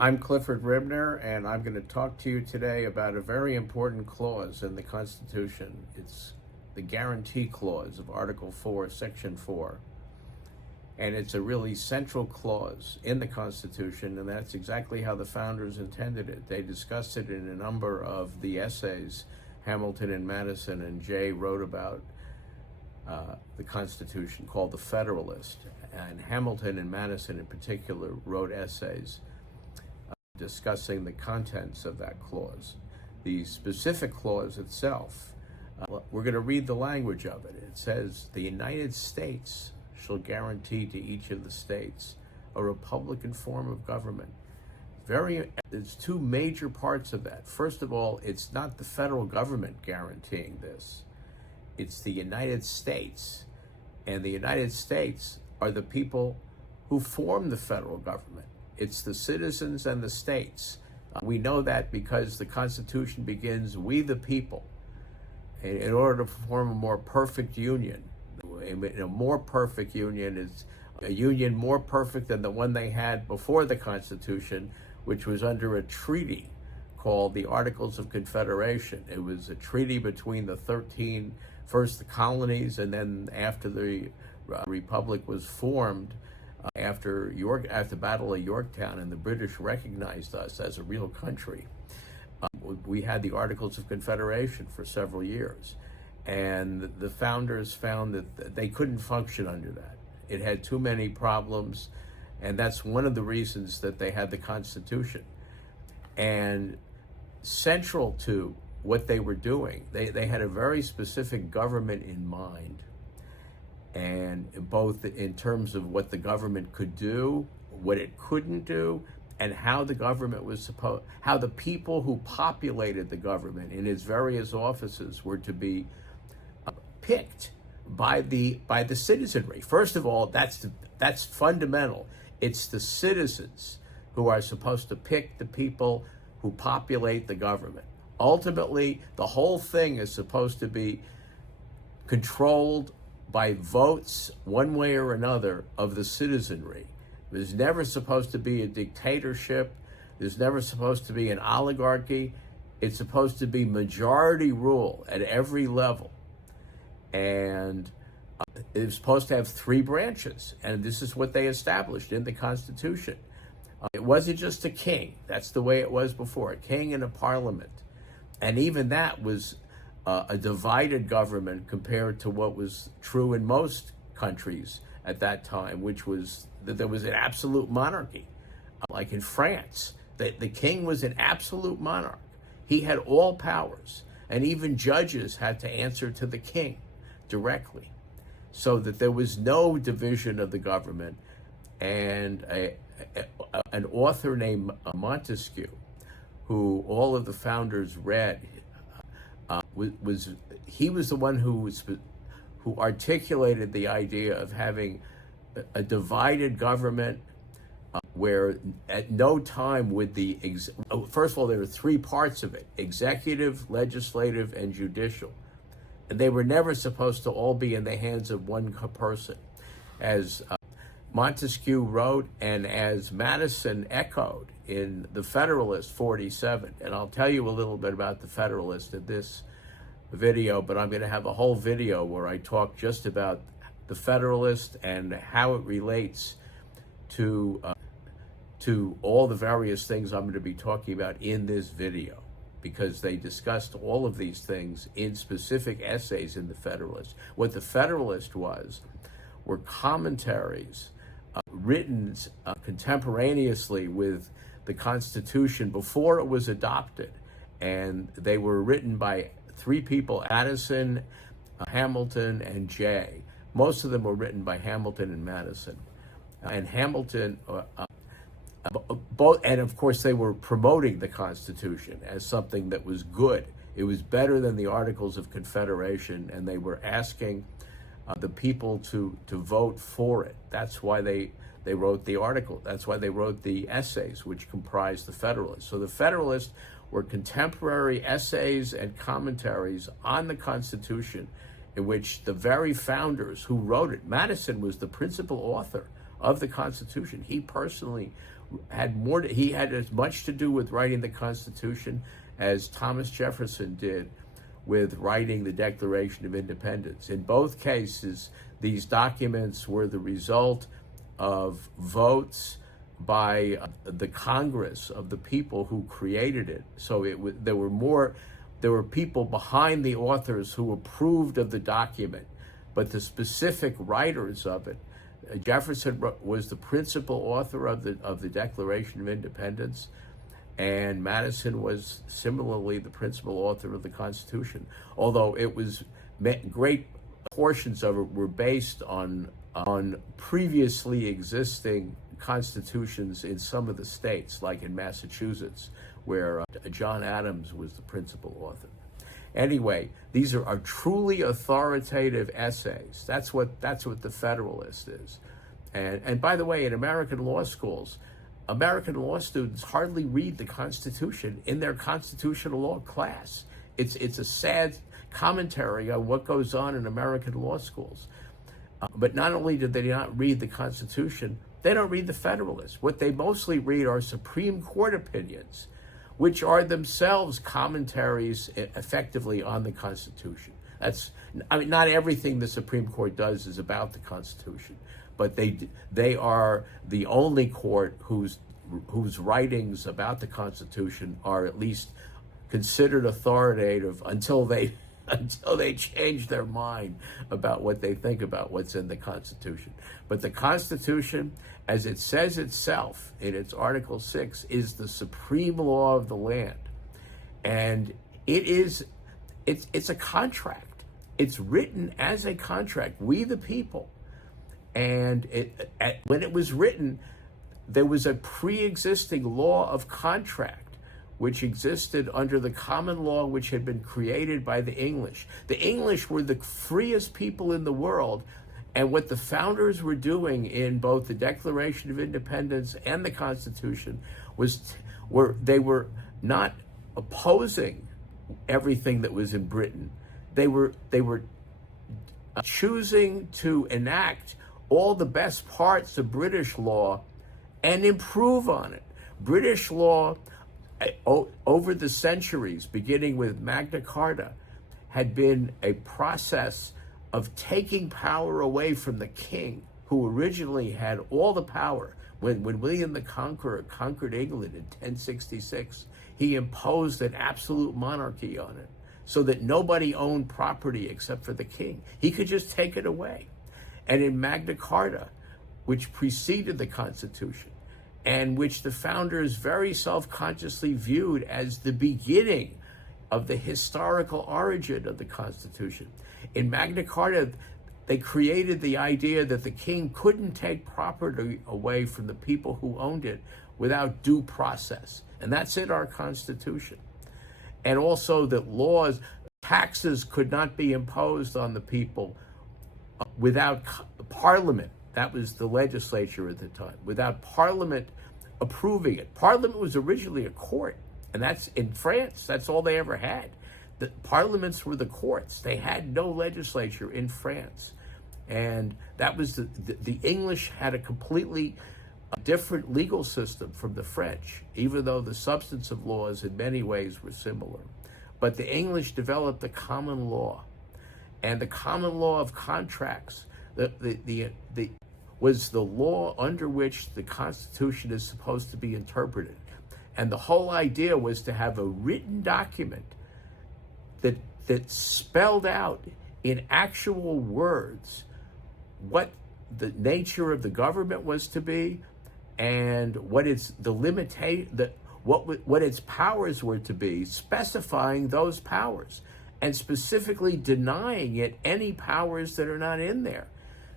I'm Clifford Ribner, and I'm going to talk to you today about a very important clause in the Constitution. It's the Guarantee Clause of Article 4, Section 4. And it's a really central clause in the Constitution, and that's exactly how the founders intended it. They discussed it in a number of the essays Hamilton and Madison and Jay wrote about the Constitution, called the Federalist. And Hamilton and Madison in particular wrote essays discussing the contents of that clause. The specific clause itself, we're going to read the language of it. It says, "The United States shall guarantee to each of the states a republican form of government." There's two major parts of that. First of all, it's not the federal government guaranteeing this. It's the United States. And the United States are the people who form the federal government. It's the citizens and the states. We know that because the Constitution begins, "We the people," in order to form a more perfect union. A more perfect union is a union more perfect than the one they had before the Constitution, which was under a treaty called the Articles of Confederation. It was a treaty between the 13, first the colonies, and then after the Republic was formed, after the Battle of Yorktown, and the British recognized us as a real country. We had the Articles of Confederation for several years, and the founders found that they couldn't function under that. It had too many problems, and that's one of the reasons that they had the Constitution. And central to what they were doing, they had a very specific government in mind, and both in terms of what the government could do, what it couldn't do, and how the government was how the people who populated the government in its various offices were to be picked by the citizenry. First of all, that's fundamental. It's the citizens who are supposed to pick the people who populate the government. Ultimately, the whole thing is supposed to be controlled by votes, one way or another, of the citizenry. There's never supposed to be a dictatorship. There's never supposed to be an oligarchy. It's supposed to be majority rule at every level. And it's supposed to have three branches. And this is what they established in the Constitution. It wasn't just a king. That's the way it was before, a king and a parliament. And even that was a divided government compared to what was true in most countries at that time, which was that there was an absolute monarchy. Like in France, the king was an absolute monarch. He had all powers, and even judges had to answer to the king directly, so that there was no division of the government. And an author named Montesquieu, who all of the founders read, he was the one who articulated the idea of having a divided government, where at no time would first of all, there were three parts of it: executive, legislative, and judicial. And they were never supposed to all be in the hands of one person. As Montesquieu wrote, and as Madison echoed in the Federalist 47, and I'll tell you a little bit about the Federalist in this video, but I'm going to have a whole video where I talk just about the Federalist and how it relates to all the various things I'm going to be talking about in this video, because they discussed all of these things in specific essays in the Federalist. What the Federalist were commentaries written contemporaneously with the Constitution before it was adopted, and they were written by three people: Madison, Hamilton, and Jay. Most of them were written by Hamilton and Madison. And Hamilton, and of course they were promoting the Constitution as something that was good. It was better than the Articles of Confederation, and they were asking the people to vote for it. That's why they wrote the article. That's why they wrote the essays, which comprised the Federalist. So the Federalists were contemporary essays and commentaries on the Constitution, in which the very founders who wrote it, Madison was the principal author of the Constitution. He personally he had as much to do with writing the Constitution as Thomas Jefferson did with writing the Declaration of Independence. In both cases, these documents were the result of votes by the Congress of the people who created it. So there were people behind the authors who approved of the document, but the specific writers of it. Jefferson was the principal author of the Declaration of Independence, and Madison was similarly the principal author of the Constitution. Although it was great portions of it were based on previously existing constitutions in some of the states, like in Massachusetts, where John Adams was the principal author. Anyway, these are truly authoritative essays. That's what the Federalist is. And by the way, in American law schools, American law students hardly read the Constitution in their constitutional law class. It's a sad commentary on what goes on in American law schools. But not only do they not read the Constitution, they don't read the Federalist. What they mostly read are Supreme Court opinions, which are themselves commentaries effectively on the Constitution. Not everything the Supreme Court does is about the Constitution, but they are the only court whose writings about the Constitution are at least considered authoritative until they change their mind about what they think about what's in the Constitution. But the Constitution, as it says itself in its Article 6, is the supreme law of the land. And it's a contract. It's written as a contract, we the people. And when it was written, there was a pre-existing law of contract which existed under the common law which had been created by the English. The English were the freest people in the world, and what the founders were doing in both the Declaration of Independence and the Constitution they were not opposing everything that was in Britain. They were choosing to enact all the best parts of British law and improve on it. British law, over the centuries, beginning with Magna Carta, had been a process of taking power away from the king, who originally had all the power. When William the Conqueror conquered England in 1066, he imposed an absolute monarchy on it, so that nobody owned property except for the king. He could just take it away. And in Magna Carta, which preceded the Constitution, and which the founders very self-consciously viewed as the beginning of the historical origin of the Constitution. In Magna Carta, they created the idea that the king couldn't take property away from the people who owned it without due process. And that's in our Constitution. And also that taxes could not be imposed on the people without Parliament. That was the legislature at the time, without Parliament approving it. Parliament was originally a court, and that's in France. That's all they ever had. The parliaments were the courts. They had no legislature in France. And that was the English had a completely different legal system from the French, even though the substantive laws in many ways were similar. But the English developed the common law, and the common law of contracts, was the law under which the Constitution is supposed to be interpreted. And the whole idea was to have a written document that spelled out in actual words what the nature of the government was to be, and what its what its powers were to be, specifying those powers, and specifically denying it any powers that are not in there.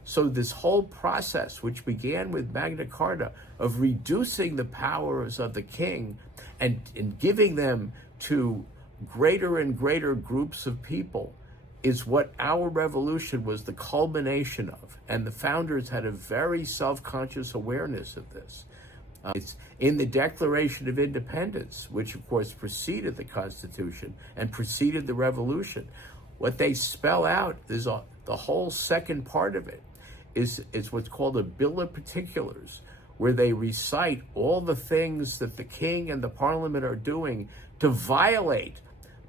So this whole process, which began with Magna Carta, of reducing the powers of the king and giving them to greater and greater groups of people, is what our revolution was the culmination of. And the founders had a very self-conscious awareness of this. It's in the Declaration of Independence, which of course preceded the Constitution and preceded the Revolution. What they spell out is the whole second part of it is what's called a Bill of Particulars, where they recite all the things that the king and the parliament are doing to violate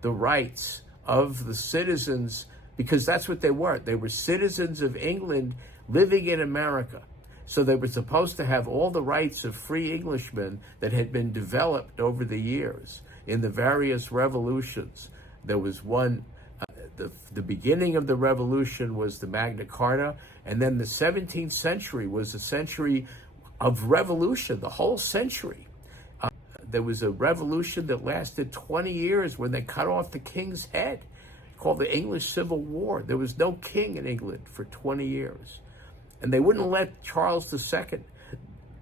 the rights of the citizens, because that's what they were. They were citizens of England living in America. So they were supposed to have all the rights of free Englishmen that had been developed over the years in the various revolutions. There was one, the beginning of the revolution was the Magna Carta, and then the 17th century was a century of revolution, the whole century. There was a revolution that lasted 20 years when they cut off the king's head, called the English Civil War. There was no king in England for 20 years. And they wouldn't let Charles II,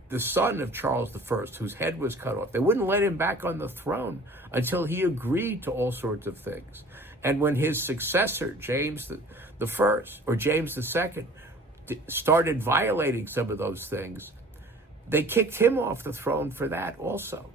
the son of Charles I, whose head was cut off, they wouldn't let him back on the throne until he agreed to all sorts of things. And when his successor, James the First or James II, started violating some of those things, they kicked him off the throne for that also.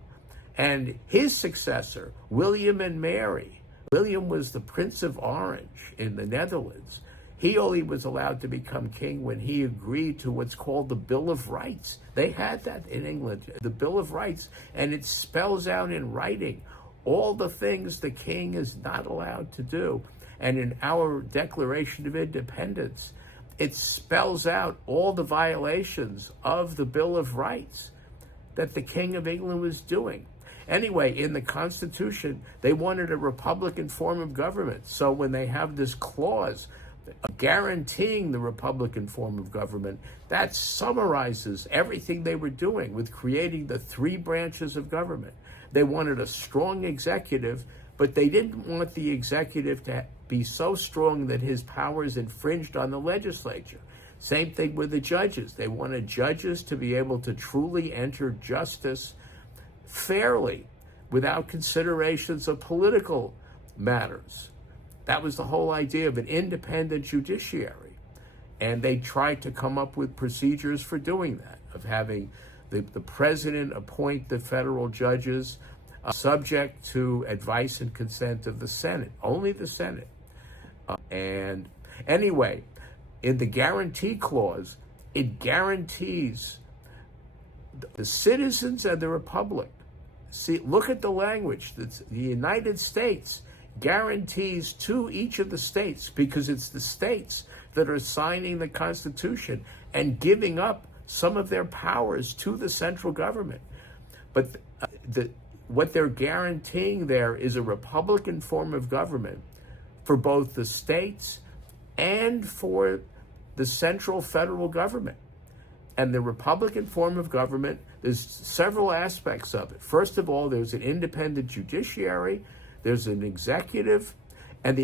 And his successor, William and Mary, William was the Prince of Orange in the Netherlands. He only was allowed to become king when he agreed to what's called the Bill of Rights. They had that in England, the Bill of Rights, and it spells out in writing all the things the king is not allowed to do. And in our Declaration of Independence, it spells out all the violations of the Bill of Rights that the King of England was doing. Anyway, in the Constitution, they wanted a Republican form of government. So when they have this clause guaranteeing the Republican form of government, that summarizes everything they were doing with creating the three branches of government. They wanted a strong executive, but they didn't want the executive to be so strong that his powers infringed on the legislature. Same thing with the judges. They wanted judges to be able to truly enter justice fairly without considerations of political matters. That was the whole idea of an independent judiciary. And they tried to come up with procedures for doing that, of having the president appoint the federal judges subject to advice and consent of the Senate, only the Senate. And anyway, in the guarantee clause, it guarantees the citizens and the republic. See, look at the language. The United States guarantees to each of the states, because it's the states that are signing the Constitution and giving up some of their powers to the central government. But what they're guaranteeing there is a Republican form of government for both the states and for the central federal government. And the Republican form of government, there's several aspects of it. First of all, there's an independent judiciary, there's an executive, and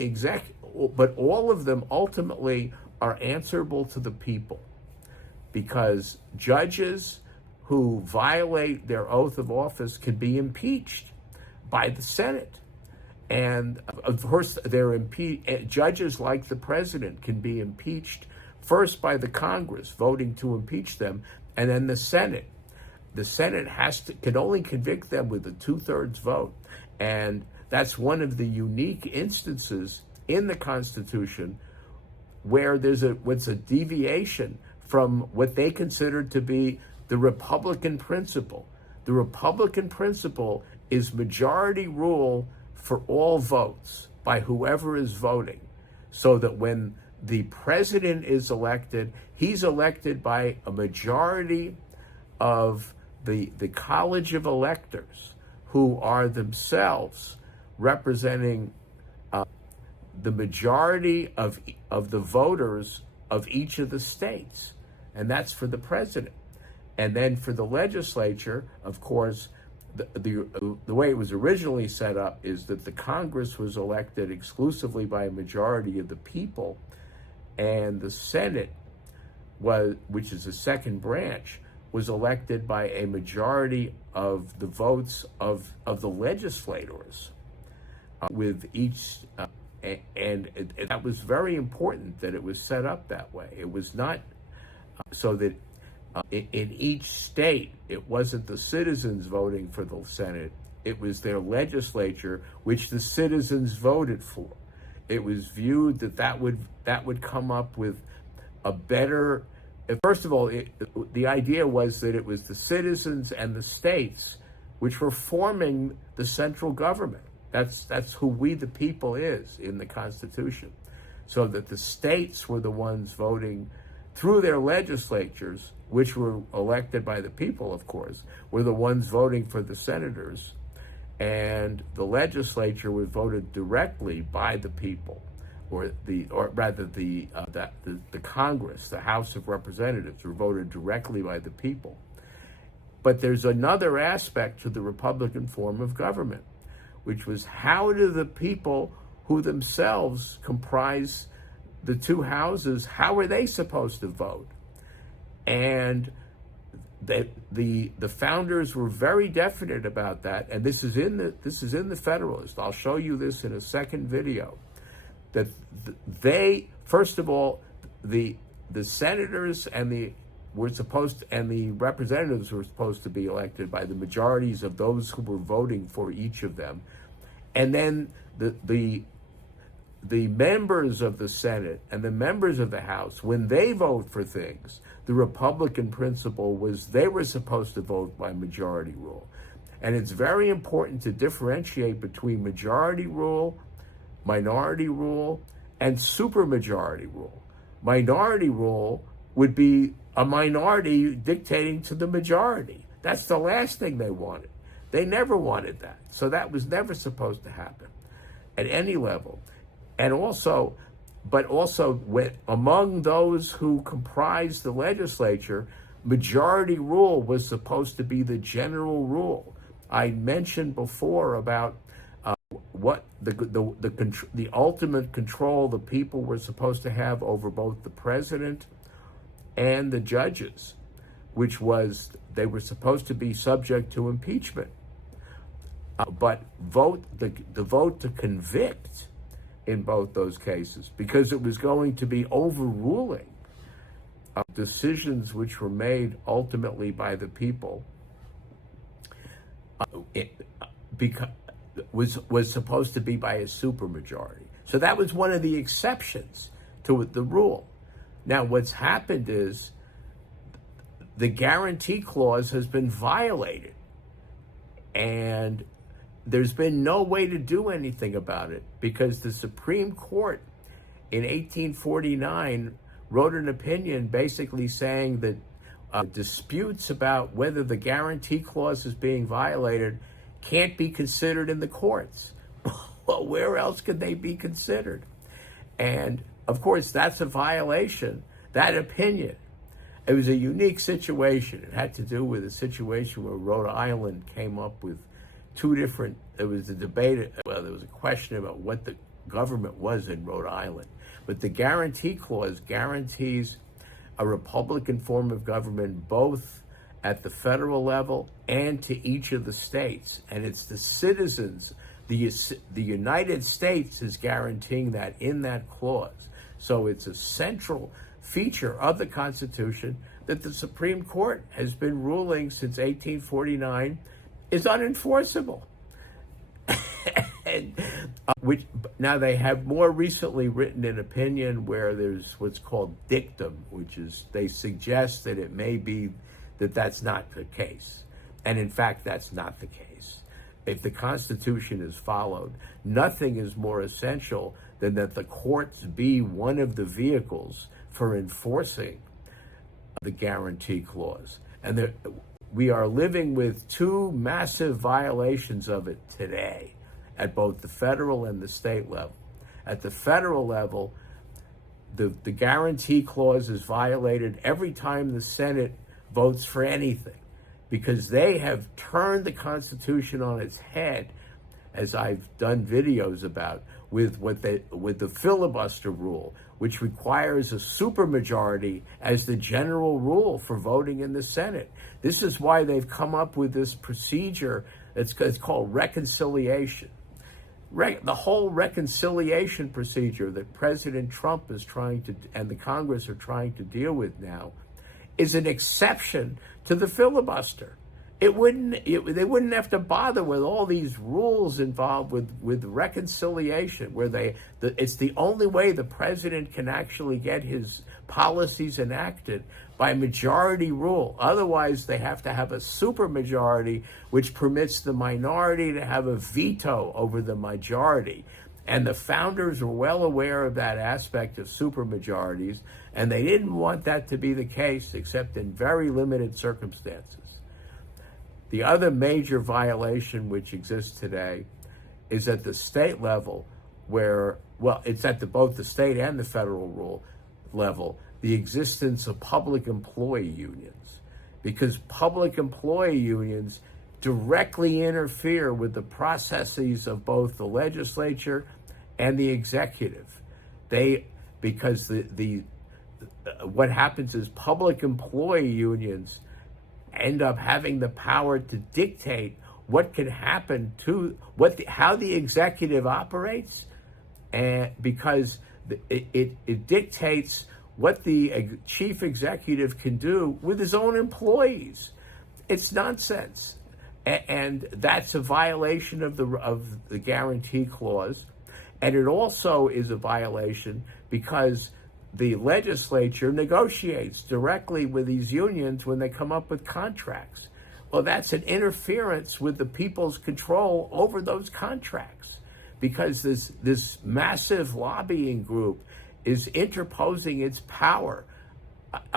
but all of them ultimately are answerable to the people, because judges who violate their oath of office can be impeached by the Senate. And of course, judges like the president can be impeached first by the Congress voting to impeach them, and then the Senate. The Senate can only convict them with a 2/3 vote. And that's one of the unique instances in the Constitution where there's what's a deviation from what they considered to be the Republican principle. The Republican principle is majority rule for all votes by whoever is voting, so that when the president is elected, he's elected by a majority of the college of electors, who are themselves representing the majority of the voters of each of the states. And that's for the president. And then for the legislature, of course, the way it was originally set up is that the Congress was elected exclusively by a majority of the people, and the Senate, which is the second branch, was elected by a majority of the votes of the legislators, with each, and that was very important that it was set up that way. It was not so that in each state, it wasn't the citizens voting for the Senate, it was their legislature, which the citizens voted for. It was viewed that would come up with a better first of all, the idea was that it was the citizens and the states which were forming the central government. That's who we the people is in the Constitution. So that the states were the ones voting through their legislatures, which were elected by the people, of course, were the ones voting for the senators, and the legislature was voted directly by the people, or rather the Congress, the House of Representatives, were voted directly by the people. But there's another aspect to the Republican form of government, which was how do the people who themselves comprise the two houses, how are they supposed to vote? And the founders were very definite about that, and this is in the Federalist. I'll show you this in a second video. That they, first of all, the senators and the representatives were supposed to be elected by the majorities of those who were voting for each of them, and then the members of the Senate and the members of the House, when they vote for things, the Republican principle was they were supposed to vote by majority rule. And it's very important to differentiate between majority rule, minority rule, and supermajority rule. Minority rule would be a minority dictating to the majority. That's the last thing they wanted. They never wanted that. So that was never supposed to happen at any level. And also, among those who comprised the legislature, majority rule was supposed to be the general rule. I mentioned before about what the ultimate control the people were supposed to have over both the president and the judges, which was they were supposed to be subject to impeachment. But the vote to convict in both those cases, because it was going to be overruling decisions which were made ultimately by the people, was supposed to be by a supermajority. So that was one of the exceptions to the rule. Now, what's happened is the guarantee clause has been violated, and there's been no way to do anything about it, because the Supreme Court in 1849 wrote an opinion basically saying that disputes about whether the guarantee clause is being violated can't be considered in the courts. Well, where else could they be considered? And of course, that's a violation, that opinion. It was a unique situation. It had to do with a situation where Rhode Island came up with there was a debate, there was a question about what the government was in Rhode Island. But the guarantee clause guarantees a Republican form of government both at the federal level and to each of the states. And it's the citizens, the United States is guaranteeing that in that clause. So it's a central feature of the Constitution that the Supreme Court has been ruling since 1849 is unenforceable. And, now they have more recently written an opinion where there's what's called dictum, which is they suggest that it may be that that's not the case. And in fact, that's not the case. If the Constitution is followed, nothing is more essential than that the courts be one of the vehicles for enforcing the guarantee clause. And we are living with two massive violations of it today at both the federal and the state level. At the federal level, the guarantee clause is violated every time the Senate votes for anything, because they have turned the Constitution on its head, as I've done videos about, with the filibuster rule, which requires a supermajority as the general rule for voting in the Senate. This is why they've come up with this procedure it's called reconciliation. The whole reconciliation procedure that President Trump is trying to, and the Congress are trying to deal with now, is an exception to the filibuster. They wouldn't have to bother with all these rules involved with reconciliation, where it's the only way the president can actually get his policies enacted, by majority rule. Otherwise, they have to have a supermajority, which permits the minority to have a veto over the majority. And the founders were well aware of that aspect of supermajorities, and they didn't want that to be the case except in very limited circumstances. The other major violation which exists today is at the state level, where, well, it's at both the state and the federal level, the existence of public employee unions. Because public employee unions directly interfere with the processes of both the legislature and the executive. Because what happens is public employee unions end up having the power to dictate what can happen to how the executive operates, and because it dictates what the chief executive can do with his own employees. It's nonsense, and that's a violation of the guarantee clause, and it also is a violation because the legislature negotiates directly with these unions when they come up with contracts. Well, that's an interference with the people's control over those contracts, because this massive lobbying group is interposing its power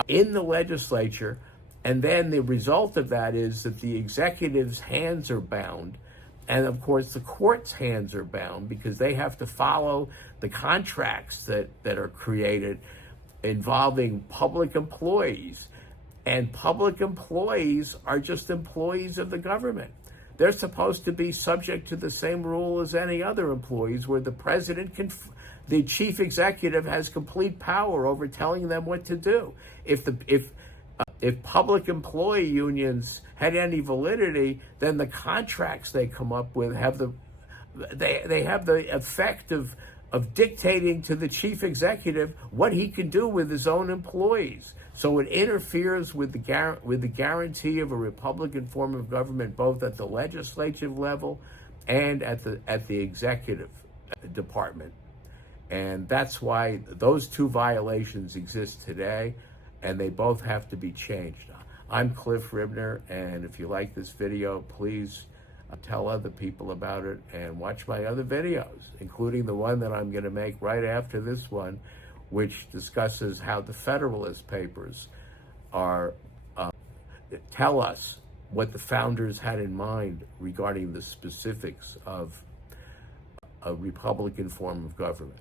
in the legislature, and then the result of that is that the executive's hands are bound, and of course the court's hands are bound because they have to follow the contracts that are created involving public employees. And public employees are just employees of the government. They're supposed to be subject to the same rule as any other employees, where the president the chief executive has complete power over telling them what to do. If public employee unions had any validity, then the contracts they come up with have the effect of dictating to the chief executive what he can do with his own employees. So it interferes with the guarantee of a Republican form of government, both at the legislative level and at the executive department. And that's why those two violations exist today, and they both have to be changed. I'm Cliff Ribner, and if you like this video, please tell other people about it and watch my other videos, including the one that I'm going to make right after this one, which discusses how the Federalist Papers tell us what the founders had in mind regarding the specifics of a Republican form of government.